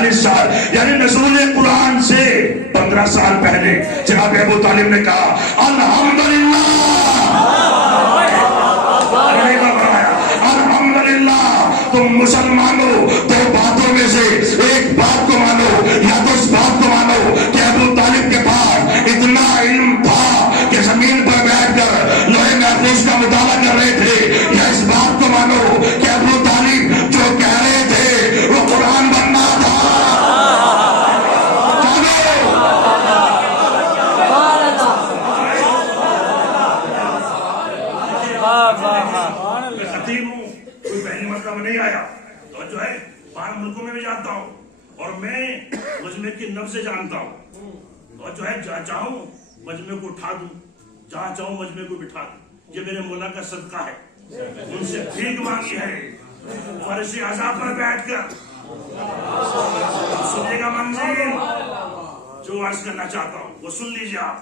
40 سال، یعنی نزول قرآن سے 15 سال پہلے جناب ابو طالب نے کہا الحمدللہ، الحمدللہ تم مسلمانوں دو باتوں میں سے ایک بات کو مانو، یا تو اس بات کو مانو کہ ابو طالب کے پاس اتنا علم تھا کہ زمین پر بیٹھ کر لوہے محفوظ کا مطالعہ کر رہے تھے، یا اس بات کو مانو کہ ابو طالب جو کہہ رہے تھے وہ قرآن بننا تھا۔ میں خطیب ہوں، کوئی پہلی مرتبہ نہیں آیا، تو جو ہے باہر ملکوں میں بھی جاتا ہوں اور میں مجمع کی نبض سے جانتا ہوں، اور جو ہے جہاں چاہوں مجمع کو اٹھا دوں، جہاں چاہوں مجمع کو بٹھا دوں۔ یہ میرے مولا کا صدقہ ہے، ان سے بھیک مانگی ہے فرش عزا پر بیٹھ کر۔ سنیے گا منزل جو عرض کرنا چاہتا ہوں وہ سن لیجیے آپ۔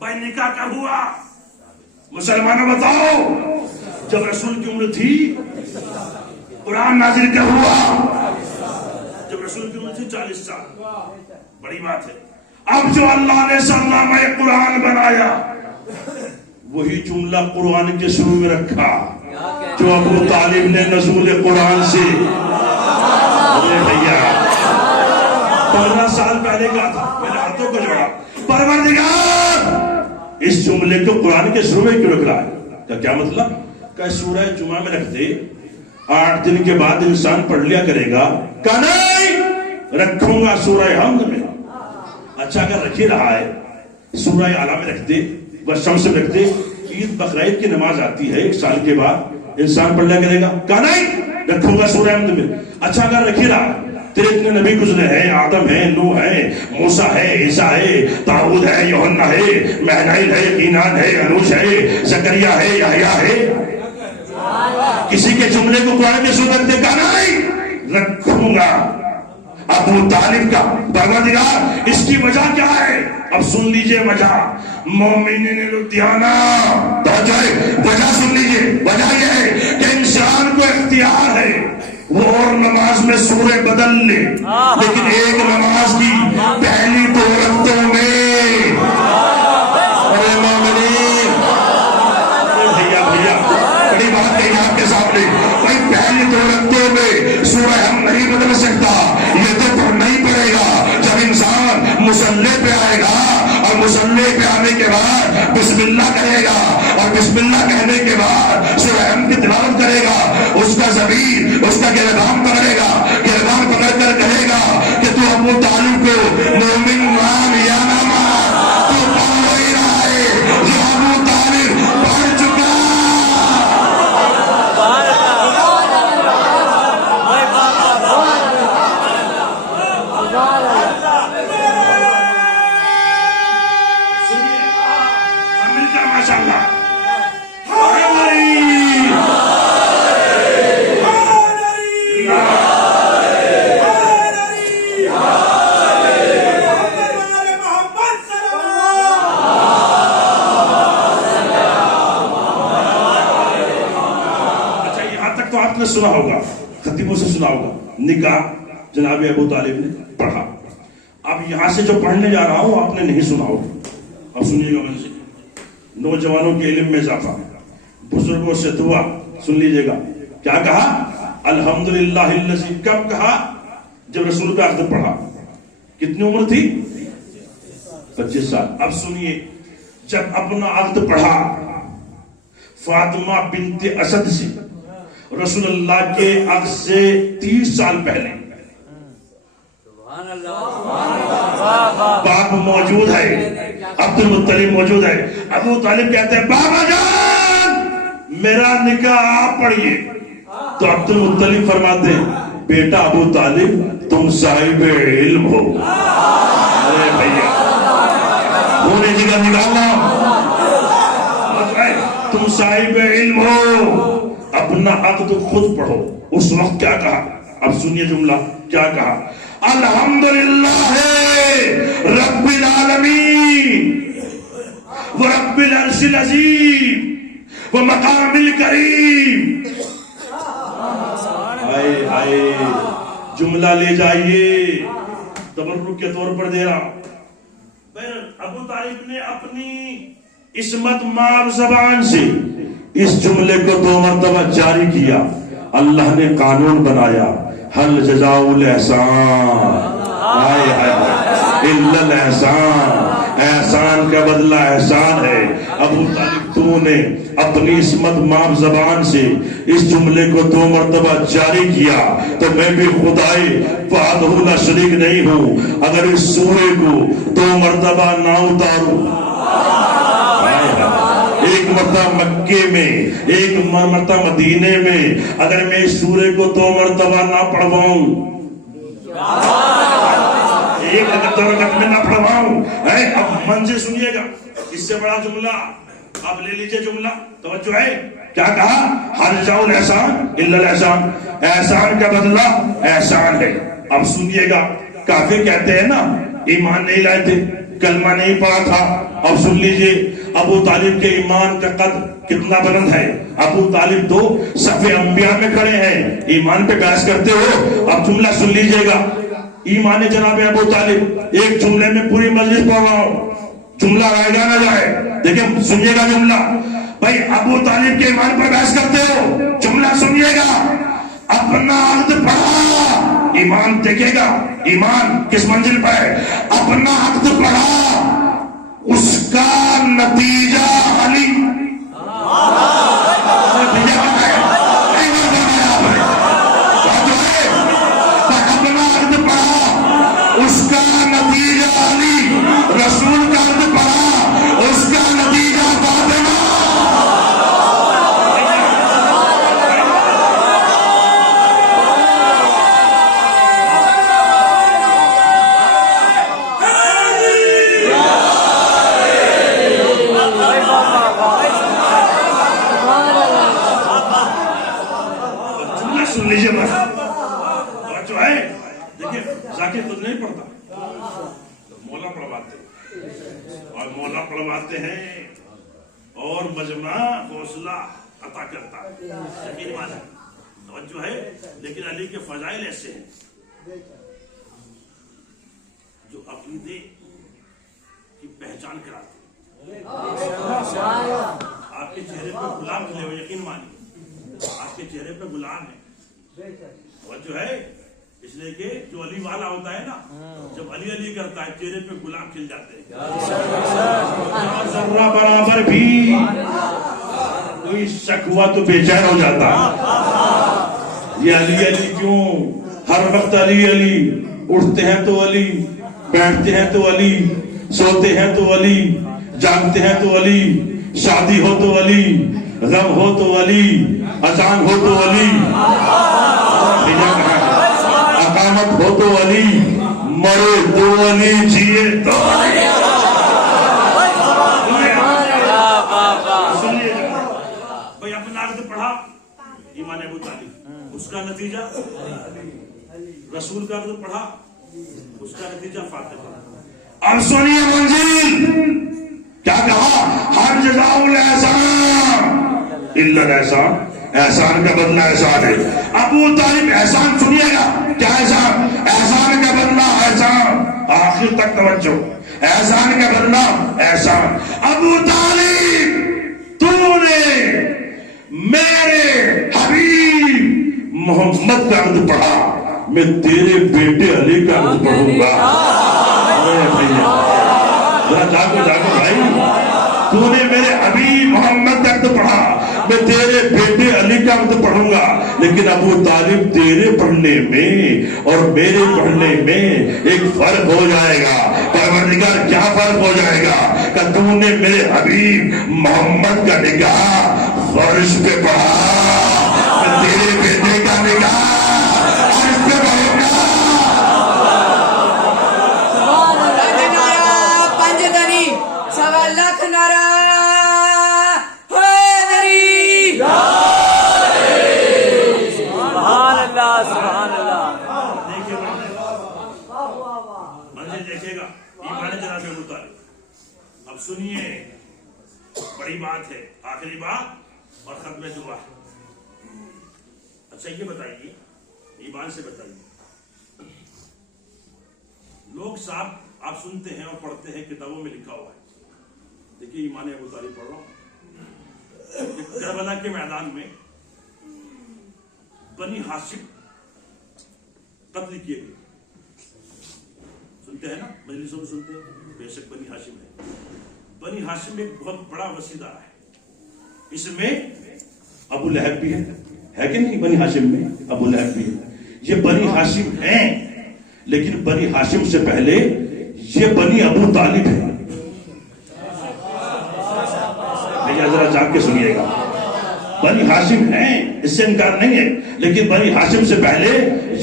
بھائی نکاح کب ہوا؟ مسلمانوں بتاؤ، جب رسول کی عمر تھی۔ قرآن نازل کب ہوا؟ جب رسول کی عمر تھی 40 سال۔ بڑی بات ہے۔ اب جو اللہ نے سرنامہ قرآن بنایا وہی جملہ قرآن کے شروع میں رکھا جو ابو طالب نے نزول قرآن سے 15 سال پہلے کہا تھا۔ میرے ہاتھوں کو جوڑا، پروردگار اس جملے کو قرآن کے شروع میں کیوں رکھ رہا ہے؟ کیا مطلب؟ کہ سورہ جمعہ میں رکھ دے، 8 دن کے بعد انسان پڑھ لیا کرے گا۔ کہ نہیں، رکھوں گا سورہ حمد میں۔ اچھا اگر رکھ ہی رہا ہے سورہ اعلیٰ میں رکھ دے، والشمس میں رکھ دے۔ عید بقرعید کی نماز آتی ہے 1 سال کے بعد، انسان پڑھ لیا کرے گا۔ کہ نہیں، رکھوں گا سورہ حمد میں۔ اچھا اگر رکھ ہی رہا، تیرے اتنے نبی گزرے ہیں، آدم ہے، نوح ہے، موسیٰ ہے، عیسیٰ ہے، داؤد ہے، یوحنا ہے، مہنائیل ہے، قینان ہے، انوش ہے، زکریا ہے، یحییٰ ہے۔ کسی کے جملے کو قرآن کے شروع رکھ دے گا نہیں، رکھوں گا ابو طالب کا۔ پروردگار اس کی وجہ کیا ہے؟ اب سن لیجئے وجہ۔ مومنین لدھیانہ وجہ سن لیجئے۔ وجہ یہ ہے کہ انسان کو اختیار ہے وہ اور نماز میں سورہ بدل لے، لیکن ایک نماز کی پہلی 2 رکعتوں میں ارے مومنین، بھیا بڑی بات کہی آپ کے سامنے، بھائی پہلی 2 رکعتوں میں سورہ ہم نہیں بدل سکتا، یہ تو پڑھنا ہی پڑے گا۔ جب انسان مصلی پہ آئے گا اور مصلی پہ آنے کے بعد بسم اللہ کہے گا اور بسم اللہ کہنے کے بعد سورہ ہم کی تلاوت کرے گا، اس کا ضمیر اس کا گردان پکڑے گا، گردان پکڑ کر کہے گا کہ تو ابو طالب کو مومن مان یا نہ مان، تو پڑھ نہیں رہا ہے جو ابو طالب پڑھ چکا۔ نے سنا ہوگا، خطیبوں سے سنا ہوگا، نکاح جناب ابو طالب نے پڑھا۔ اب یہاں سے جو پڑھنے جا رہا ہوں آپ نے نہیں سنا ہوگا، اب سنیے گا من سے۔ نوجوانوں کے علم میں اضافہ، بزرگوں سے دعا، سن لیجئے گا۔ کیا کہا؟ الحمدللہ الذی، کب کہا؟ جب رسول کا عقد پڑھا۔ کتنی عمر تھی؟ 25 سال۔ اب سنیے، جب اپنا عقد پڑھا فاطمہ بنت اسد سے، رسول اللہ کے عقد سے 30 سال پہلے، باپ موجود ہے، عبد المطلب موجود ہے۔ ابو طالب کہتے ہیں بابا جان میرا نکاح آپ پڑھیے، تو عبد المطلب فرماتے ہیں بیٹا ابو طالب تم صاحب علم ہو۔ ارے بھیا ہونے جگہ نکالنا، تم صاحب علم ہو، اپنا عقد خود پڑھو۔ اس وقت کیا کہا؟ اب سنیے جملہ کیا کہا؟ الحمدللہ رب العالمین ورب العرش العظیم ومقام الکریم۔ آئے جملہ لے جائیے، تبرک کے طور پر دے رہا ہوں۔ ابو طالب نے اپنی عصمت ماب زبان سے اس جملے کو 2 مرتبہ جاری کیا۔ اللہ نے قانون بنایا، حل جزاء الاحسان الا الاحسان، احسان کا بدلہ احسان ہے۔ ابو طالب تو نے اپنی عصمت ماب زبان سے اس جملے کو 2 مرتبہ جاری کیا، تو میں بھی خدائے وحدہ لا شریک نہیں ہوں اگر اس سورے کو 2 مرتبہ نہ اتاروں۔ ایک مرتبہ مکے میں، ایک مرتبہ مدینے میں، اگر میں اس سورے کو 2 مرتبہ نہ پڑھواؤں، ایک رکعت میں نہ پڑھواؤں، اب منظر سنیے گا، اس سے بڑا جملہ اب لے لیجئے۔ جملہ توجہ ہے، کیا کہا؟ حل جزاء الاحسان الا الاحسان، احسان کا بدلہ احسان ہے۔ اب سنیے گا، کافر کہتے ہیں نا ایمان نہیں لائے تھے، کلمہ نہیں پڑھا تھا۔ اب سن لیجئے ابو طالب کے ایمان کا قدر کتنا بلند ہے۔ ابو طالب تو صف انبیاء میں کھڑے ہیں، ایمان پہ بحث کرتے ہو۔ اب جملہ سن لیجئے گا، ایمان جناب ابو طالب، ایک جملے میں پوری مجلس پڑھ رہا ہوں، جملہ رہ جا نہ جائے، دیکھیں سنیے گا جملہ۔ بھائی ابو طالب کے ایمان پر بحث کرتے ہو، جملہ سنیے گا، اپنا عہد پڑھا، ایمان دیکھے گا، ایمان کس منزل پر ہے، اپنا عہد پڑھا، اس کا نتیجہ علی۔ اپنا عہد پڑھا، اس کا نتیجہ علی، رسول کا عہد پڑھا، اس کا نتیجہ فاطمہ۔ سن لیجیے بس، اور جو ہے دیکھیے ذاکر خود نہیں پڑھتا، مولا پڑھواتے، اور مولا پڑھواتے ہیں اور مجمع حوصلہ عطا کرتا ہے، یقین مانا توجہ ہے۔ لیکن علی کے فضائل ایسے ہیں جو عقیدے کی پہچان کراتے ہیں۔ آپ کے چہرے پہ گلاب کھلے ہوئے، یقین مانیے آپ کے چہرے پہ گلاب ہے، جو ہے اس لیے کہ جو علی والا ہوتا ہے نا، جب علی علی کرتا ہے چہرے پہ گلاب کھل جاتے ہیں، ذرہ برابر بھی کوئی شک ہوا تو بے چین ہو جاتا ہے۔ یہ علی علی کیوں؟ ہر وقت علی علی، اٹھتے ہیں تو علی، بیٹھتے ہیں تو علی، سوتے ہیں تو علی، جاگتے ہیں تو علی، شادی ہو تو علی، غم ہو تو علی، اذان ہو تو علی، اقامت ہو تو علی، مرے تو علی، جیے تو علی۔ بھائی اپنا عہد پڑھا، ایمان ابو طالب، اس کا نتیجہ رسول کا عہد پڑھا، اس کا نتیجہ فاطمہ۔ اب سنیے منزل کیا کہا، حل جزاء الاحسان الا الاحسان، احسان کا بدلہ احسان ہے۔ ابو طالب احسان سنیے گا، کیا احسان؟ احسان کا بدلہ احسان، آخر تک توجہ، احسان کا بدلہ احسان۔ ابو طالب تو نے میرے حبیب محمد کا عہد پڑھا، میں تیرے بیٹے علی کا عہد پڑھوں گا۔ جاگو جاگو بھائی، تو نے میرے حبیب محمد کا عہد پڑھا، میں تیرے بیٹے علی کا عہد پڑھوں گا۔ لیکن ابو طالب تیرے پڑھنے میں اور میرے پڑھنے میں ایک فرق ہو جائے گا۔ پروردگار کیا فرق ہو جائے گا کہ تو نے میرے حبیب محمد کا نگاہ فرش پہ پڑھا، میں تیرے بیٹے کا نگاہ فرش پہ پڑھوں گا۔ اب سنیے، بڑی بات ہے، آخری بات اور ختم دعا۔ اچھا یہ بتائیے، ایمان سے بتائیے، بکس آپ سنتے ہیں اور پڑھتے ہیں، کتابوں میں لکھا ہوا ہے. دیکھیے ایمان ابو طالب پڑھ رہا ہوں. کربلا کے میدان میں بنی ہاشم قتل کیے گئے. سنتے ہیں نا، مجلسوں میں سنتے ہیں، بے شک بنی ہاشم ہے. بنی ہاشم ایک بہت بڑا وسیدہ ہے. اس میں ابو لہب بھی ہے کہ نہیں؟ بنی ہاشم میں ابو لہب بھی ہے. یہ بنی ہاشم ہیں، لیکن بنی ہاشم سے پہلے یہ بنی ابو طالب ہے. ذرا جاگ کے سنیے گا. بنی ہاشم ہیں، اس سے انکار نہیں ہے، لیکن بنی ہاشم سے پہلے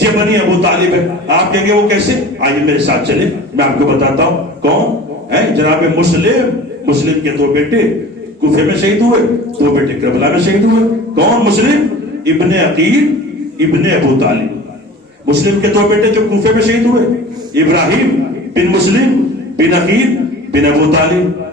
یہ بنی ابو طالب ہے. آپ کہیں گے وہ کیسے؟ آئیے میرے ساتھ چلے، میں آپ کو بتاتا ہوں. کون ہے؟ جناب مسلم کے دو بیٹے کوفے میں شہید ہوئے، دو بیٹے کربلا میں شہید ہوئے. کون مسلم؟ ابن عقیل ابن ابو طالب. مسلم کے دو بیٹے جو کوفے میں شہید ہوئے، ابراہیم بن مسلم بن عقیل بن ابو طالب.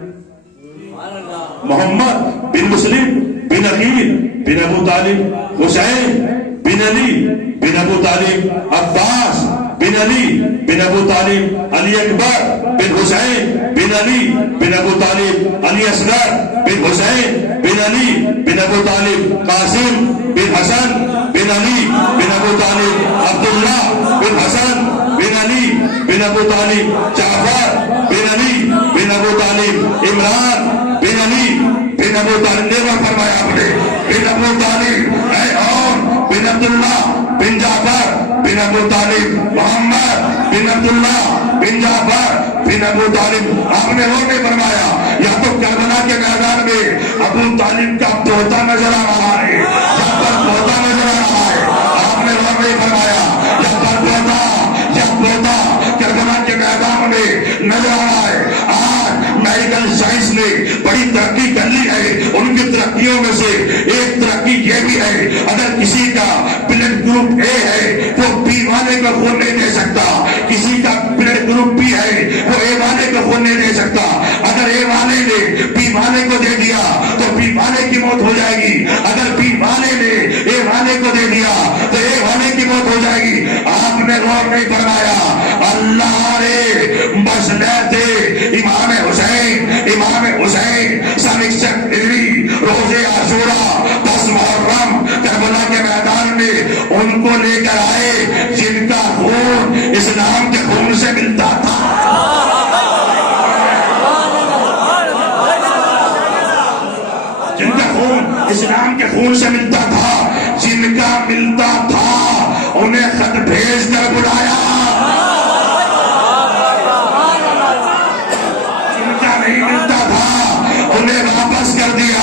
محمد بن مسلم بن عقیل بن ابو طالب. حسین بن علی بن ابو طالب. عباس بن علی بن ابو طالب. علی اکبر بن حسین بن علی بن ابو طالب. علی اصغر بن حسین بن علی بن ابو طالب. قاسم بن حسن بن علی بن ابو طالب. عبداللہ بن حسن بن علی بن ابو طالب. جعفر بن علی بن ابو طالب. عمران بن علی بن ابو طالب. نیور فرمایا آپ نے بن ابو طالب. اور بن عبداللہ بن جعفر بن ابو طالب. محمد بن عبداللہ بن جعفر بن ابو طالب. آپ نے اور نہیں فرمایا. یا تو کربلا کے میدان میں ابو طالب کا پوتا نظر آ رہا ہے، یا پر پوتا نظر آ رہا ہے. آپ نے اور نہیں فرمایا. یا پر پوتا کربلا کے میدان میں نظر آ رہا ہے. آج میڈیکل سائنس نے بڑی ترقی کر لی ہے. ان کی ترقیوں میں سے ایک ترقی یہ بھی ہے، اگر کسی کا بلڈ گروپ اے ہے وہ بی والے کو خون نہیں دے سکتا. کسی کا بلڈ گروپ بی ہے وہ اے والے کو خون نہیں دے سکتا. اگر اے والے نے بی والے کو دے دیا تو بی والے کی موت ہو جائے گی. اگر بی والے نے اے والے کو دے دیا تو اے والے کی موت ہو جائے گی. آپ نے غور نہیں فرمایا. اللہ نے مسلط امام حسین سنکشت ہجری روزے عاشورہ 10 محرم کربلا کے میدان میں ان کو لے کر آئے جن کا خون اسلام کے خون سے ملتا تھا. جن کا خون اسلام کے خون سے ملتا تھا، جن کا ملتا تھا، انہیں خط بھیج کر بلایا. جن کا نہیں ملتا تھا انہیں واپس کر دیا.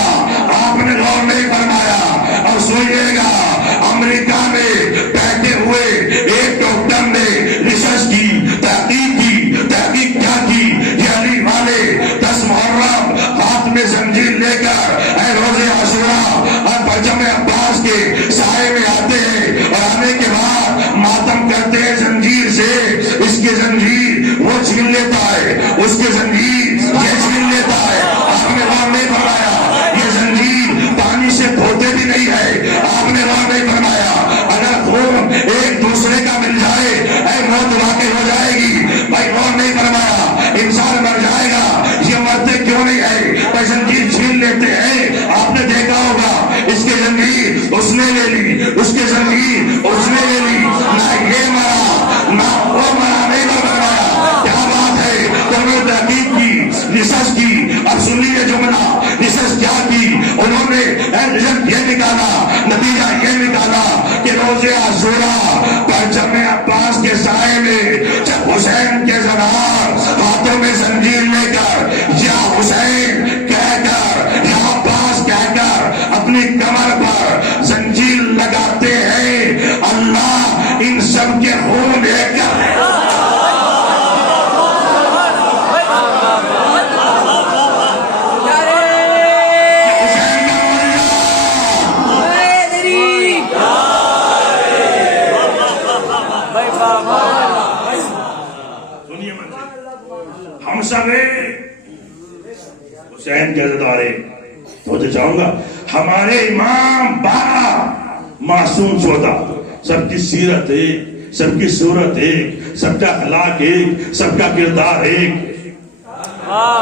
آپ نے غور نہیں فرمایا. اور سنیے گا، امریکہ میں بیٹھے ہوئے ایک ڈاکٹر نے ریسرچ کی، تحقیق کیا کی. یہ علی والے 10 محرم ہاتھ میں زنجیر لے کر اے روزے عاشورہ اور پرچم عباس کے سائے میں آتے ہیں، اور آنے کے بعد ماتم کرتے ہیں زنجیر سے. اس کی زنجیر وہ چھین لیتا ہے، اس کی زنجیر یہ چھین لیتا ہے. آپ نے غور نہیں فرمایا. یہ زنجیر پانی سے دھوتے بھی نہیں ہے. آپ نے غور نہیں فرمایا. اگر خون ایک دوسرے کا مل جائے اے موت واقع ہو جائے گی. بھائی غور نہیں فرمایا. انسان مر جائے گا، یہ مرتے کیوں نہیں ہے؟ بھائی زنجیر چھین لیتے ہیں. آپ نے دیکھا ہوگا، اس کی زنجیر اس نے لے لی، اس کی زنجیر اس نے لے لی. نہ یہ مرا نہ وہ مرا. نہیں فرمایا. کیا بات ہے. تو انہوں نے تحقیق کی، ریسرچ کی. اب سنیے جملہ، ریسرچ کیا کی انہوں نے؟ رزلٹ یہ نکالا، نتیجہ یہ نکالا کہ روزے عاشورہ پرچم عباس کے سائے میں جب حسین کے زنار ہاتھوں میں زنجیر لے کر یا حسین کہہ کر یا عباس کہہ کر اپنی کمر پر زنجیر لگاتے ہیں، اللہ ان سب کے خون لے کر ہم سب حسین کے عزادارے تو چاہوں گا ہمارے امام 12 معصوم 14 سب کی سیرت سب کی صورت ایک، سب کا اخلاق ایک، سب کا کردار ایک،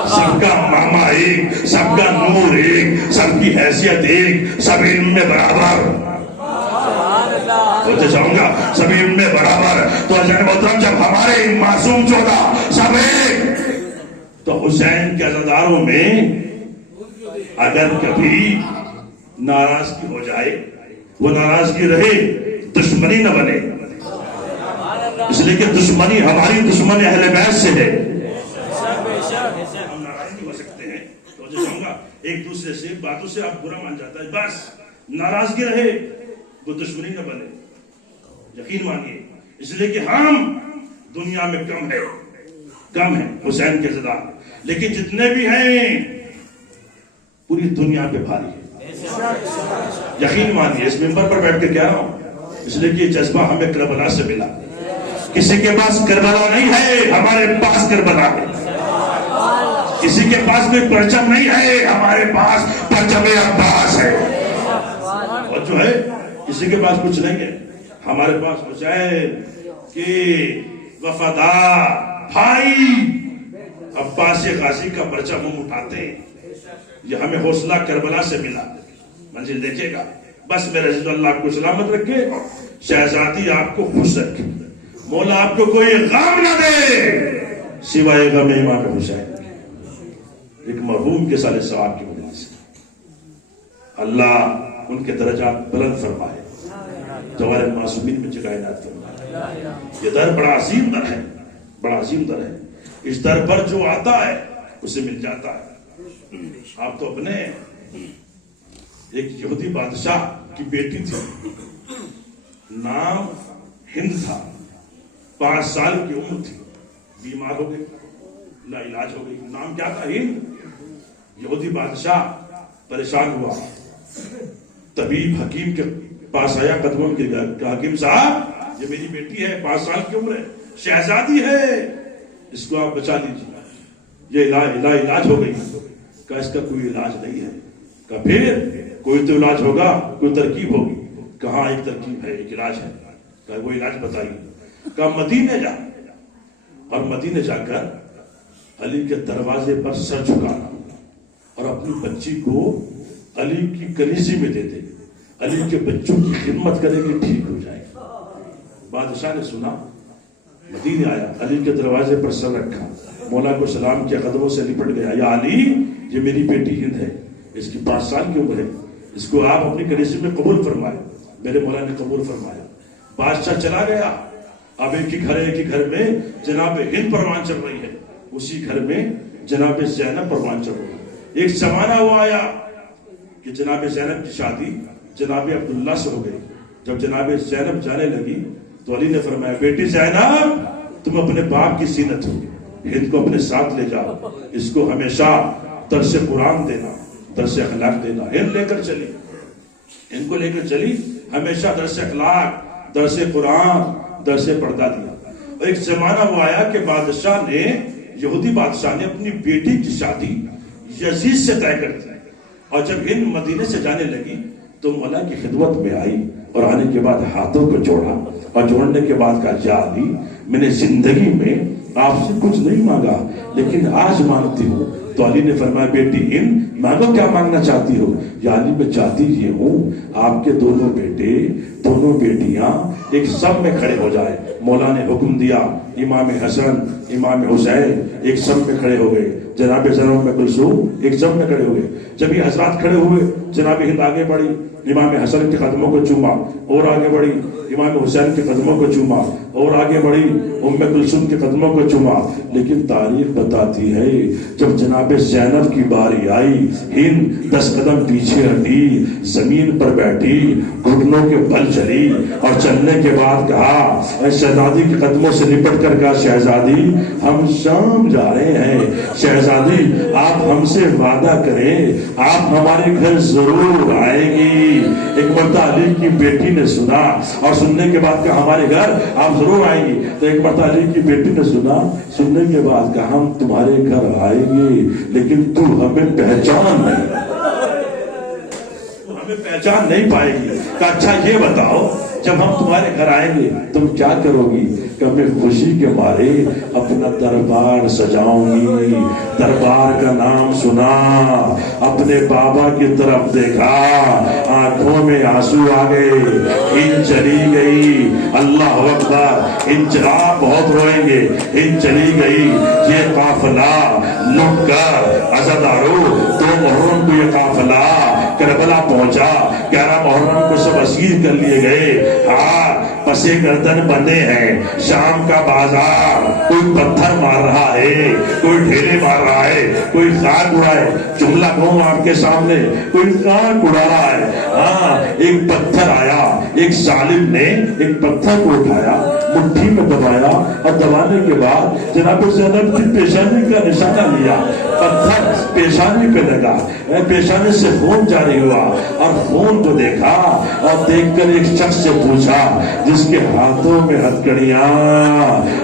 سب کا ماما ایک، سب کا نور ایک، سب کی حیثیت ایک، سب علم میں برابر. تو چاہوں گا سب علم میں برابر. تو حضرت محترم جب ہمارے معصوم 14 سب ایک، تو حسین کے عزاداروں میں اگر کبھی ناراضگی ہو جائے، وہ ناراضگی رہے، دشمنی نہ بنے. اس لیے کہ دشمنی ہماری دشمن اہل بیت سے ہے. ہم ناراض نہیں ہو سکتے ہیں. تو جو کہوں گا ایک دوسرے سے باتوں سے آپ برا مان جاتا ہے، بس ناراضگی رہے، وہ دشمنی نہ بنے. یقین مانیے، اس لیے کہ ہم دنیا میں کم ہے حسین کے عزادار، لیکن جتنے بھی ہیں پوری دنیا پہ بھاری ہے. یقین مانیے، اس ممبر پر بیٹھ کے کہہ رہا ہوں، اس لیے کہ یہ جذبہ ہمیں کربلا سے ملا. کسی کے پاس کربلا نہیں ہے، ہمارے پاس کربلا ہے. کسی کے پاس کوئی پرچم نہیں ہے، ہمارے پاس پرچم عباس ہے. اور جو ہے کسی کے پاس کچھ نہیں ہے، ہمارے پاس حسین کی وفادار بھائی عباس غازی کا پرچم ہم اٹھاتے ہیں. یہ ہمیں حوصلہ کربلا سے ملا. منزل دیکھے گا. بس میرے رضی اللہ آپ کو سلامت رکھے، شہزادی آپ کو خوش رکھے، مولا آپ کو کوئی غم نہ دے سوائے غم امام حسین. ایک مرحوم کے سال ثواب کی وجہ سے اللہ ان کے درجات بلند فرمائے، جوار معصومین میں جگہ عنایت فرمائے. یہ در بڑا عظیم در ہے، بڑا عظیم در ہے. اس در پر جو آتا ہے اسے مل جاتا ہے. آپ تو اپنے ایک یہودی بادشاہ کی بیٹی تھی، نام ہند تھا، 5 سال کی عمر تھی، بیمار ہو گئی، لا علاج ہو گئی. نام کیا تھا؟ ہند. یہودی بادشاہ پریشان ہوا، طبیب حکیم کے پاس آیا، قدموں کے گھر کہ حکیم صاحب یہ میری بیٹی ہے، 5 سال کی عمر ہے، شہزادی ہے، اس کو آپ بچا لیجیے. یہ علاج ہو گئی. کہا اس کا کوئی علاج نہیں ہے. کہا پھر کوئی تو علاج ہوگا، کوئی ترکیب ہوگی. کہاں ایک ترکیب ہے، ایک علاج ہے. کہا وہ علاج بتائیے. کہا مدینے جا، اور مدینے جا کر علی کے دروازے پر سر جھکانا اور اپنی بچی کو علی کی کلیجی میں دے دے. علی کے بچوں کی خدمت کرے کہ ٹھیک ہو جائے. بادشاہ نے سنا، مدینے آیا، علی کے دروازے پر سر رکھا، مولا کو سلام کیا، قدموں سے لپٹ گیا. یا علی، یہ میری بیٹی ہند ہے، اس کی 5 سال کی عمر ہے، اس کو آپ اپنی کلیجی میں قبول فرمائے. میرے مولا نے قبول فرمایا. بادشاہ چلا گیا. اب ایک ہی گھر میں جناب ہند پروان چل رہی ہے، اسی گھر میں جناب زینب پروان چل رہی ہے. ایک زمانہ وہ آیا کہ جناب زینب کی شادی جناب عبداللہ سے ہو گئی. جب جناب زینب جانے لگی تو علی نے فرمایا، بیٹی زینب تم اپنے باپ کی زینت ہو، ہند کو اپنے ساتھ لے جاؤ، اس کو ہمیشہ درس قرآن دینا، درس اخلاق دینا. ہند لے کر چلی، ہند کو لے کر چلی، ہمیشہ درس اخلاق، درس قرآن، درس پردہ دیا. اور ایک زمانہ وہ آیا کہ بادشاہ نے، یہودی بادشاہ نے اپنی بیٹی کی شادی یزید سے طے کر دی. اور جب ہند مدینے سے جانے لگی تو مولا کی خدمت میں آئی، اور آنے کے بعد ہاتھوں کو جوڑا، اور جوڑنے کے بعد کہا، یا علی میں نے زندگی میں آپ سے کچھ نہیں مانگا لیکن آج مانگتی ہوں. تو علی نے فرمایا، بیٹی ہند مانگو، کیا مانگنا چاہتی ہو؟ یا علی میں چاہتی یہ ہوں آپ کے دونوں بیٹے، دونوں بیٹیاں ایک سب میں کھڑے ہو جائے. مولا نے حکم دیا، امام حسن امام حسین ایک سب میں کھڑے ہو گئے، جناب زینب میں کلثوم ایک سب میں کھڑے ہو گئے. جب یہ حضرات کھڑے ہوئے، جناب ہند آگے بڑھی، امام حسن کے قدموں کو چوما، اور آگے بڑھی، امام حسین کے قدموں کو چوما، اور آگے بڑھی، ام کلثوم کے قدموں کو چوما. لیکن تاریخ بتاتی ہے جب جناب زینب کی باری آئی، ہند 10 قدم پیچھے ہٹی، زمین پر بیٹھی، گھٹنوں کے بل چلی، اور چلنے کے بعد کہا، شہزادی کے قدموں سے لپٹ کر کہا، شہزادی ہم شام جا رہے ہیں، شہزادی آپ ہم سے وعدہ کریں، آپ ہمارے گھر ضرور آئیں گی. ایک مرتبہ علی کی بیٹی نے سنا، اور سننے کے بعد کہا، ہمارے گھر آپ ضرور آئیں گی. تو ایک مرتبہ علی کی بیٹی نے سنا، سننے کے بعد کہا، ہم تمہارے گھر آئیں گے لیکن تو ہمیں پہچان نہیں، تو ہمیں پہچان نہیں پائے گی. کہا اچھا یہ بتاؤ جب ہم تمہارے گھر آئیں گے تم کیا کرو گی؟ کہ میں خوشی کے مارے اپنا دربار سجاؤں گی. دربار کا نام سنا, اپنے بابا کی طرف دیکھا, آنکھوں میں آنسو آ گئے, ہند چلی گئی. اللہ اکبر, ہند چلا, بہت روئیں گے. ہند چلی گئی. یہ قافلہ لٹ کر عزادارو 2 محرم کو یہ قافلہ کربلا پہنچا. 11 محرم کو سب اسیر کر لیے گئے. پسے گردن بندے ہیں. شام کا بازار, کوئی پتھر مار رہا ہے, کوئی ڈھیلے مار رہا ہے, کوئی خاک اڑا ہے. جملہ کہوں آپ کے سامنے, کوئی خاک اڑا رہا ہے. ایک پتھر آیا, ایک ظالم نے ایک پتھر کو اٹھایا, مٹھی میں دبایا, اور دبانے کے بعد جناب زینب کی پیشانی کا نشانہ لیا. پتھر پیشانی پہ لگا, پیشانی سے خون جاری ہوا, اور خون کو دیکھا, اور دیکھ کر ایک شخص سے پوچھا جس کے ہاتھوں میں ہتھکڑیاں,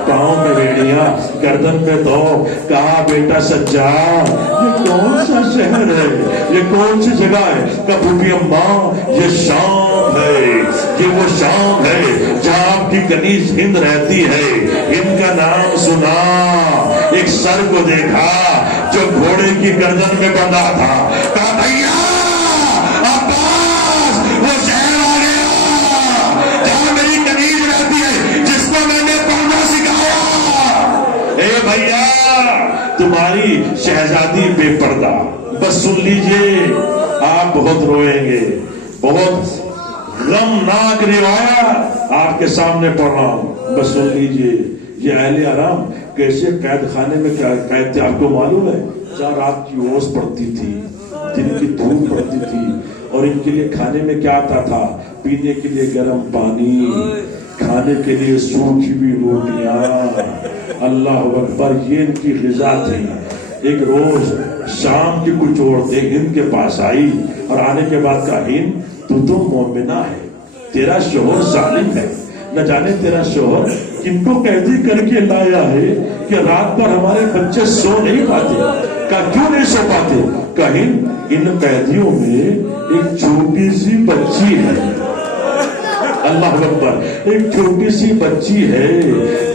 پاؤں میں بیڑیاں, گردن میں تو, کہا بیٹا سجاد یہ کون سا شہر ہے, یہ کون سی جگہ ہے؟ کہا بھوپی اماں یہ شام ہے, یہ وہ شام ہے جہاں آپ کی کنیز ہند رہتی ہے. ہند کا نام سنا. ایک سر کو دیکھا جو گھوڑے کی گردن میں بندھا تھا. کہا بھیا عباس وہ شہر آ گیا جہاں میری کنیز رہتی ہے, جس کو میں نے پڑھنا سکھایا. اے بھیا تمہاری شہزادی بے پردہ. بس سن لیجئے, آپ بہت روئیں گے. بہت غمناک روایت آپ کے سامنے پڑھ رہا ہوں, بس سن لیجئے. یہ اہل حرام کیسے قید خانے میں قید تھے آپ کو معلوم ہے؟ جہاں رات کی اوس پڑتی تھی, دن کی دھوپ پڑتی تھی, اور ان کے لیے کھانے میں کیا آتا تھا؟ پینے کے لیے گرم پانی, کھانے کے لیے سوکھی ہوئی روٹیاں. اللہ اکبر, یہ ان کی غذا تھی. ایک روز شام کی کچھ عورتیں ہند کے پاس آئی, اور آنے کے بعد کہا ہند تو مومنہ ہے, تیرا شوہر ظالم ہے, نہ جانے تیرا شوہر کن کو قیدی کر کے لایا ہے کہ رات پر ہمارے بچے سو نہیں پاتے. کہا کیوں نہیں سو پاتے؟ کہیں ان قیدیوں میں ایک چھوٹی سی بچی ہے. اللہ اکبر, ایک چھوٹی سی بچی ہے.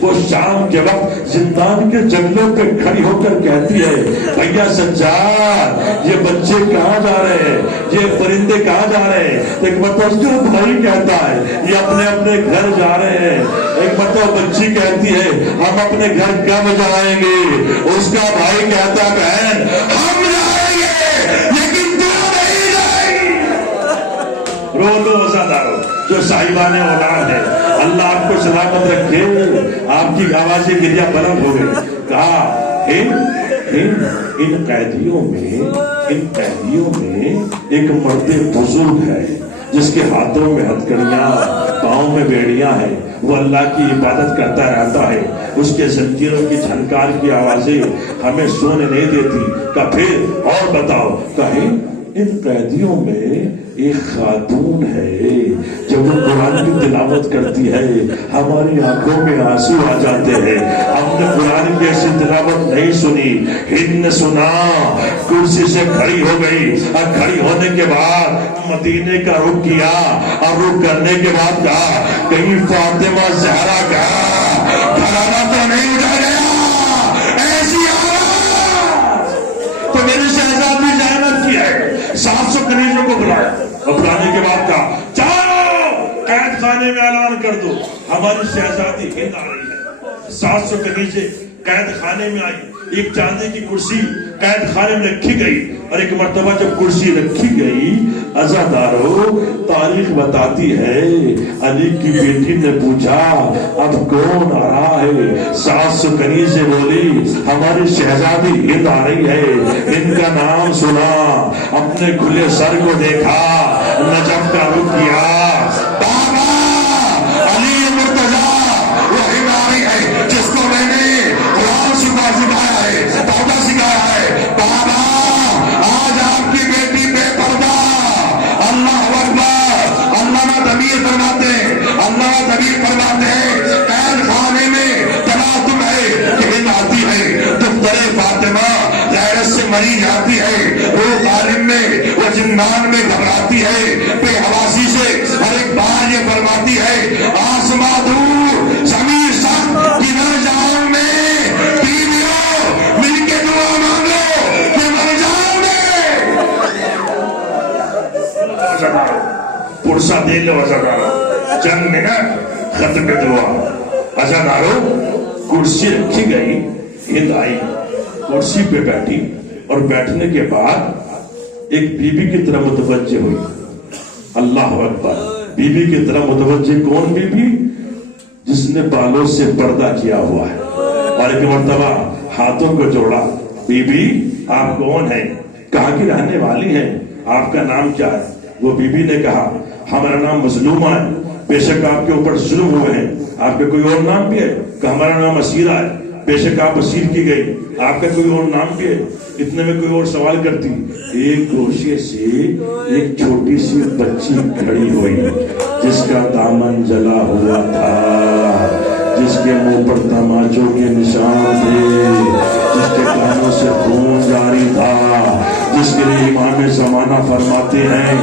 وہ شام کے وقت زندان کے جنگلوں پہ کھڑی ہو کر کہتی ہے بھیا سجاد یہ بچے کہاں جا رہے ہیں, یہ پرندے کہاں جا رہے ہیں؟ ایک مرتبہ اس کا بھائی کہتا ہے یہ اپنے اپنے گھر جا رہے ہیں. ایک مرتبہ بچی کہتی ہے ہم اپنے گھر کب جائیں گے؟ اس کا بھائی کہتا بہن ہم جائیں گے لیکن تو نہیں جائیں گی. رو لو وزادارو جو صاحبان اولاد ہے, اللہ آپ کو سلامت رکھے. آپ کی آوازیں گریا بلند ہو گئی. کہا ان قیدیوں میں ایک مرد بزرگ ہے جس کے ہاتھوں میں ہتھکڑیاں, پاؤں میں بیڑیاں ہیں. وہ اللہ کی عبادت کرتا رہتا ہے. اس کے زنجیروں کی جھنکار کی آوازیں ہمیں سونے نہیں دیتی. کہ پھر اور بتاؤ. کہیں ان قیدیوں میں ایک خاتون ہے جب وہ قرآن کی تلاوت کرتی ہے ہماری آنکھوں میں آنسو آ جاتے ہیں. ہم نے قرآن کی ایسی تلاوت نہیں سنی. ہند نے سنا, کرسی سے کھڑی ہو گئی, اور کھڑی ہونے کے بعد مدینے کا رخ کیا, اور رخ کرنے کے بعد کہا کہیں فاطمہ زہرا کا گھرانہ تو نہیں اٹھا گیا. ایسی آواز تو میری شہزادی زینب کی ہے. 700 کنیزوں کو بلایا, اور بلانے کے بعد کہا جاؤ قید خانے میں اعلان کر دو ہماری شہزادی ہند آ رہی ہے. 700 کنیزیں قید خانے میں آئی. ایک چاندی کی کرسی قید خانے میں رکھی گئی, اور ایک مرتبہ جب کرسی رکھی گئی, عزادارو تاریخ بتاتی ہے علی کی بیٹی نے پوچھا اب کون آ رہا ہے؟ 700 کنیزیں بولی ہماری شہزادی ہند آ رہی ہے. ہند کا نام سنا, اپنے کھلے سر کو دیکھا, نجف کا رخ کیا. بابا علی مرتضی وہ ہند آ رہی ہے جس کو میں نے قرآن سکھایا ہے, پودا سکھایا ہے. بابا آج آپ کی بیٹی بے پردہ. اللہ اکبر. اللہ دبیر فرماتے ہیں, اللہ دبیر فرماتے ہیں قید خانے میں تناسب ہے کہ ہند آتی ہے. دختر فاطمہ غیرت سے مری جاتی ہے. روح عالم میں وہ اطمینان میں گھبراتی ہے، بے حواسی سے ہر ایک بار یہ فرماتی ہے آسماں دور زمین سخت کدھر جاؤں میں، بیویوں مل کے دعا مانگو کہ مر جاؤں میں. پرسہ دے لو عزادارو، چند منٹ ختم دعا. عزادارو کرسی رکھی گئی، ہند آئی، کرسی پہ بیٹھی اور بیٹھنے کے بعد ایک بی بی کی طرح متوجہ ہوئی. اللہ اکبر. بی بی کی طرح متوجہ کون بی بی؟ جس نے بالوں سے پردہ کیا ہوا ہے. اور ایک مرتبہ ہاتھوں کو جوڑا. بی بی آپ کون ہیں؟ کہاں کی رہنے والی ہیں؟ آپ کا نام کیا ہے؟ وہ بی بی نے کہا ہمارا نام مظلومہ ہے، بے شک آپ کے اوپر ظلم ہوئے ہیں. آپ کا کوئی اور نام بھی ہے؟ کہ ہمارا نام اسیرہ ہے، بے شک آپ اسیر کی گئی. آپ کا کوئی اور نام بھی ہے؟ اتنے میں کوئی اور سوال کرتی. ایک گوشے سے ایک چھوٹی سی بچی کھڑی ہوئی جس کا دامن جلا ہوا تھا، جس کے منہ پر تماچوں کے نشان تھے، جس کے کانوں سے خون جاری تھا، جس کے لیے امام زمانہ فرماتے ہیں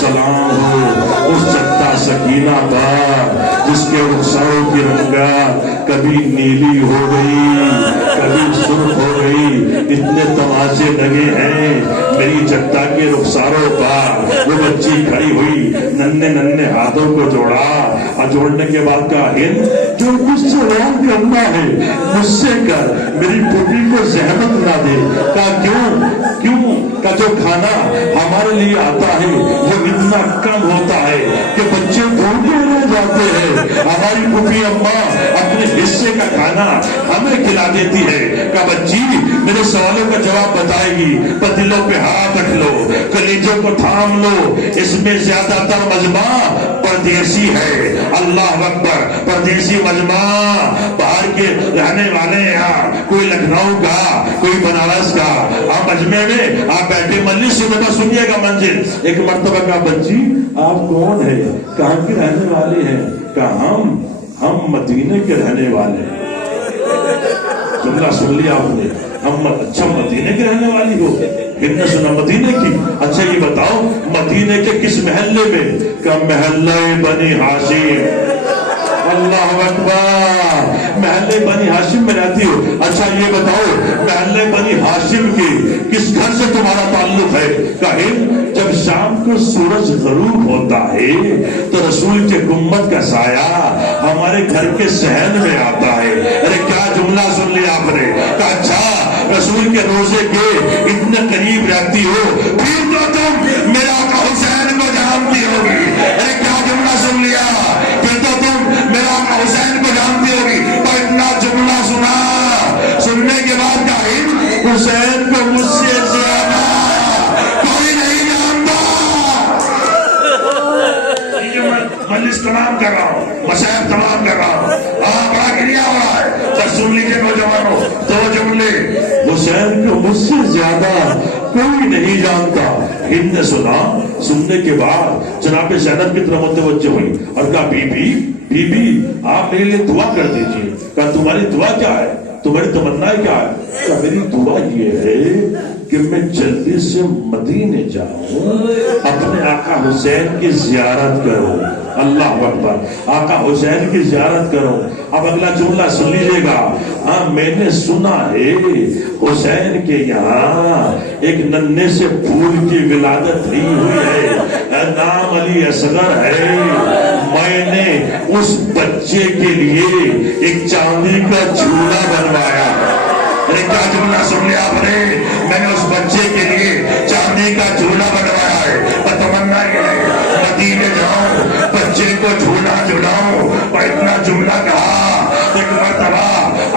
سلام ہو اس جدہ سکینہ پر، جس کے رخساروں کی رنگت کبھی نیلی ہو گئی کبھی سرخ ہو گئی. اتنے تماشے لگے ہیں میری جدہ کے رخساروں پر. وہ بچی کھڑی ہوئی، ننھے ننھے ہاتھوں کو جوڑا اور جوڑنے کے بعد کہا ہند جو کچھ سوال کرنا ہے مجھ سے کر، میری پوٹی کو زحمت نہ دے. کہا کیوں؟ کا جو کھانا ہمارے لیے آتا ہے وہ اتنا کم ہوتا ہے کہ بچے بھوکے رہ جاتے ہیں. ہماری پھوپھی اماں اپنے حصے کا کھانا ہمیں کھلا دیتی ہے. کہ بچی میرے سوالوں کا جواب بتائے گی. پتیلوں پہ ہاتھ رکھ لو، کلیجوں کو تھام لو. اس میں زیادہ تر مجمع پردیسی ہے. اللہ اکبر. پردیسی مجمع باہر کے رہنے والے ہیں، کوئی لکھنؤ کا کوئی بنارس کا. آپ مجمع میں آپ بیٹھے مجلس سنیے گا منزل. ایک مرتبہ کا بچی آپ کون ہے؟ کہاں کی رہنے والے ہیں؟ کہا ہم مدینے کے رہنے والے ہیں. جملہ سن لیا آپ نے؟ ہم اچھا مدینے کے رہنے والی ہو؟ ہم نے سنا مدینے کی. اچھا یہ بتاؤ مدینے کے کس محلے میں؟ کہ محلہ بنی ہاشم. اللہ اکبر. محلے بنی ہاشم میں رہتی ہو. اچھا یہ بتاؤ محلے بنی ہاشم کے کس گھر سے تمہارا تعلق ہے؟ کہیں جب شام کو سورج غروب ہوتا ہے تو رسول کے گنبد کا سایہ ہمارے گھر کے صحن میں آتا ہے. ارے کیا جملہ سن لیا آپ نے. کہ اچھا رسول کے روزے کے اتنے قریب رہتی ہو پھر تو تم میرا آقا حسین کو جانتی ہوگی. ارے کیا جملہ سن لیا. پھر تو تم میرا آقا حسین کو جانتی ہوگی. تو اتنا جملہ سنا، سننے کے بعد کہا حسین کو مجھ سے زیادہ کوئی نہیں جانتا. مجلس تمام کر رہا ہوں، مشاہد تمام کر رہا ہوں. بڑا گریا ہو رہا ہے. بس سن لیجیے نوجوانوں دو جملے. حسین کو مجھ سے زیادہ کوئی نہیں جانتا. ہند نے سنا. سننے کے بعد جناب زینب کی طرف متوجہ ہوئی اور کہا بی بی آپ میرے لیے دعا کر دیجیے. کہا تمہاری دعا کیا ہے؟ تمہاری تمنا کیا ہے؟ کہا میری دعا یہ ہے کہ میں جلدی سے مدینے جاؤں، اپنے آقا حسین کی زیارت کروں. اللہ اکبر. آقا حسین کی زیارت کروں. اب اگلا جملہ سن لیجیے گا. ہاں میں نے سنا ہے حسین کے یہاں ایک ننھے سے پھول کی ولادت ہوئی ہے، نام علی اصغر ہے. میں نے اس بچے کے لیے ایک چاندی کا جھولا بنوایا. ارے کیا جملہ سن لیا آپ نے. میں نے اس بچے کے لیے چاندی کا جھولا بنوایا ہے. تمنا یہ ہے مدینے جاؤں بچے کو جھولا جھولاؤں. اور اتنا جملہ کہا ایک مرتبہ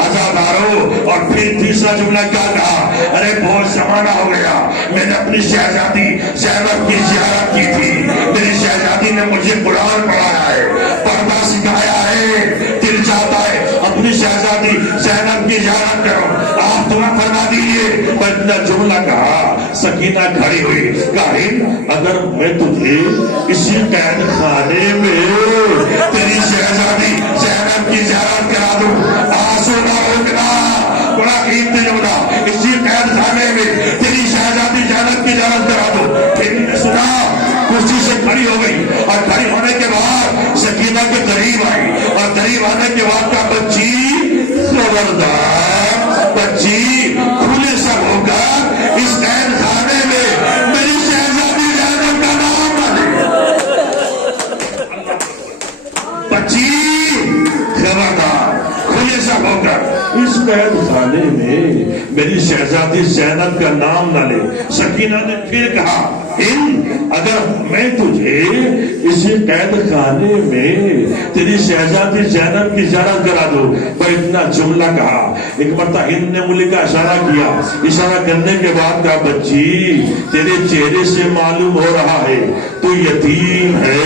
عزادارو. اور پھر تیسرا جملہ کیا کہا؟ ارے بہت زمانہ ہو گیا میں نے اپنی شہزادی زینب کی زیارت کی تھی. میری شہزادی نے مجھے قرآن پڑھایا ہے، پردہ سکھایا ہے. دل چاہتا ہے اپنی شہزادی زینب کی زیارت کرو. آپ دعا فرما دیجیے. اتنا جملہ کہا سکینہ کھڑی ہوئی. کہا اگر میں تجھے اسی قید خانے میں تیری شہزادی زینب کی زیارت کرا دوں، آنسو نہ روکنا. بڑا قیمتی جملہ. اسی قید خانے میں تیری شہزادی زینب کی زیارت کرا دوں. پھر نے سنا بچی کھلے سر ہو کر اس قید خانے میں میری شہزادی زینب کا نام نہ لے. بچی خبردار کھلے سر ہو کر اس قید خانے میں میری شہزادی زینب کا نام نہ لے. سکینہ نے پھر کہا اگر میں تجھے اسی قید خانے میں تیری شہزادی زینب کی زیارت کرا دوں. پر اتنا جملہ کہا. ایک مرتبہ ہند نے انگلی کا اشارہ کیا. اشارہ کرنے کے بعد کہا بچی تیرے چہرے سے معلوم ہو رہا ہے تو یتیم ہے.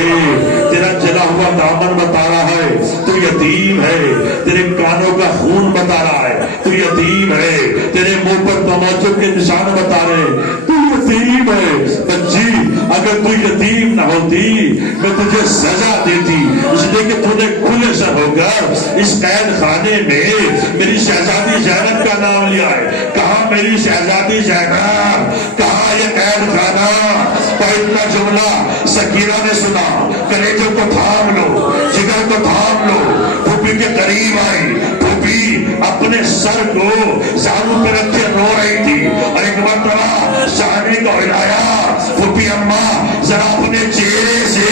تیرا جلا ہوا دامن بتا رہا ہے تو یتیم ہے. تیرے کانوں کا خون بتا رہا ہے تو یتیم ہے. تیرے منہ پر تماچر کے نشان بتا رہے ہیں تو یتیم ہے. بچی اگر تو یتیم نہ ہوتی میں تجھے سزا دیتی. اس لیے کہ تو نے کھلے سر ہو کر اس قید خانے میں میری شہزادی زینب کا نام لیا ہے. کہاں میری شہزادی زینب, کہاں یہ قید خانہ. پر اتنا جملہ سکینہ نے سنا. کلیجوں کو تھام لو, جگر کو تھام لو. پھوپھی کے قریب آئی. پھوپھی اپنے سر کو زانوں پہ رکھ کے رو رہی تھی. اور ایک مرتبہ شاہنے کو ہلایا. پھوپھی اماں ذرا اپنے چہرے سے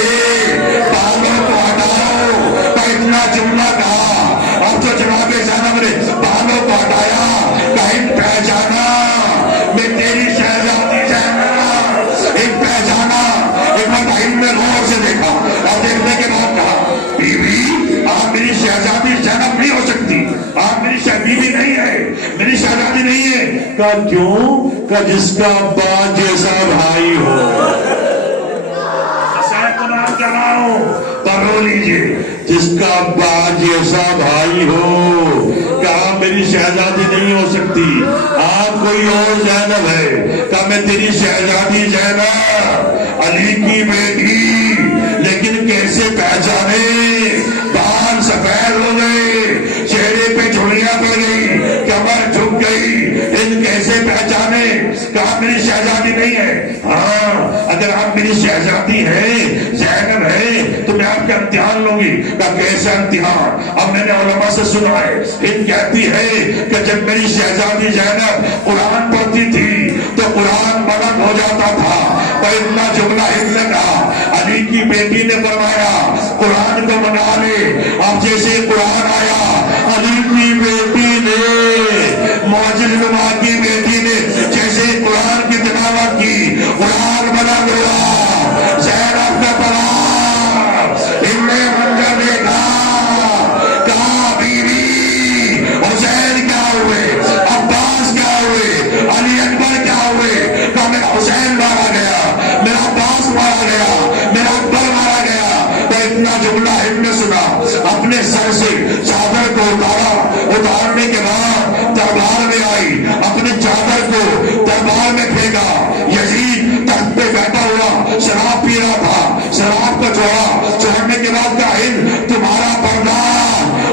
بالوں کو ہٹاؤ. پر اتنا جملہ کہا. اب تو جناب زینب نے بالوں کو ہٹایا. کہیں پہچانا میں تیری شہزادی زینب. ایک پہچانا. ایک مرتبہ ہند نے غور سے دیکھا اور دیکھنے کے بعد کہا بیوی آپ میری شہزادی زینب نہیں ہو سکتی. آپ میری بیوی نہیں ہے, میری شہزادی نہیں ہے. کہا کیوں؟ کہ جس کا باپ جیسا بھائی ہو. پڑھو لیجیے. جس کا باپ جیسا بھائی ہو. کہا میری شہزادی نہیں ہو سکتی. آپ کوئی اور زینب ہے. کہا میں تیری شہزادی زینب علی کی بیٹی. لیکن کیسے پہچانے؟ بال سفید ہو گئے, چہرے پہ جھڑیاں پڑ گئی, کمر جھک گئی. ان کیسے پہچانے؟ کہا میری شہزادی نہیں ہے. ہاں اگر آپ میری شہزادی ہیں, زینب ہے, تو میں آپ کا امتحان لوں گی. کہا کیسا امتحان؟ اب میں نے علماء سے سنا ہے ہند کہتی ہے کہ جب میری شہزادی زینب قرآن پڑھتی تھی تو قرآن بلند ہو جاتا تھا. پر اتنا جملہ ہند نے کہا. علی کی بیٹی نے فرمایا قرآن کو منا لے. اب جیسے قرآن آیا علی کی بیٹی نے, معجز نما کی بیٹی نے جیسے قرآن کی تلاوت کی, قرآن بلند ہوا. زینب کا پڑھا. ان نے منظر دیکھا. کہا بیوی حسین کیا ہوئے, عباس کیا ہوئے, علی اکبر کیا ہوئے. کہا میرا حسین مارا گیا, میرا عباس مارا گیا, میرا اکبر مارا گیا. تو اتنا جملہ ہند نے سنا. اپنے سر سے چادر کو اتارا. اتارنے کے بعد دربار میں آئی. اپنے چادر کو دربار میں پھینکا. یزید تخت پہ بیٹھا ہوا شراب پی رہا تھا. شراب کو چھوڑا. چھوڑنے کے بعد کہا ہند تمہارا پردہ,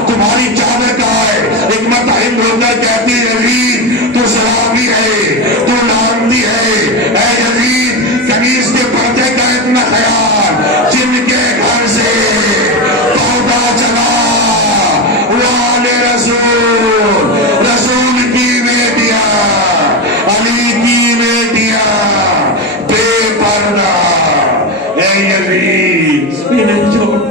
تمہاری چادر کہاں ہے؟ ایک مرتبہ ہند رو کر کہتی ہے یزید تو شرابی ہے, تو لعنتی ہے. اے یزید کنیز کے پردے کا اتنا خیال. جن کے گھر سے پردہ چلا والے رسول, رسول کی بیٹیاں, علی کی بیٹیاں بے پردہ. اے یزید انہیں چھوڑ.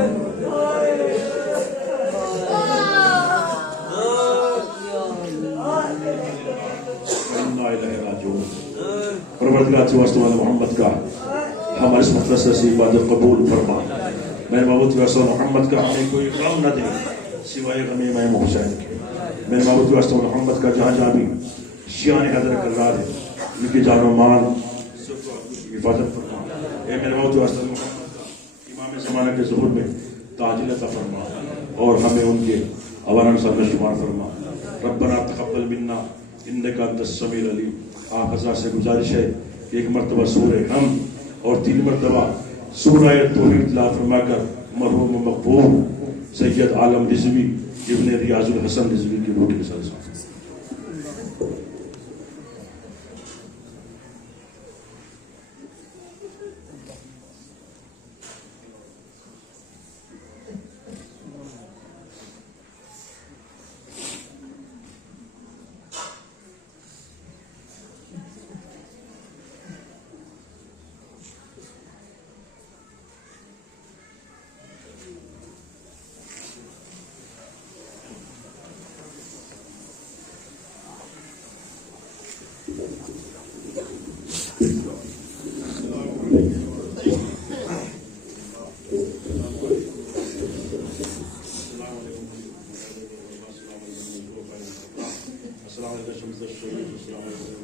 پروردگار سے واسطہ محمد کا ہمارے اس مختصر سی عبادت قبول فرما. میرے محبوب واسطہ محمد کا ہمیں کوئی غم نہ دے سوائے غم امام حسین کے. میرے محبوب واسطہ محمد کا جہاں جہاں بھی شیعہ حیدر کرار ہے ان کی جان و مال حفاظت فرما. اے میرے محبوب واسطہ محمد کا امام زمانہ کے ظہور میں تاج عطا فرما اور ہمیں ان کے اواران سب میں شمار فرما. ربنا تقبل منا انک انت السمیع العلیم. آپ حضرات سے گزارش ہے کہ ایک مرتبہ سورہ ہم اور 3 مرتبہ سورہ توحید تلاوت فرما کر مرحوم مقبول سید عالم رضوی ابن ریاض الحسن رضوی کی روح کے ساتھ السلام علیکم.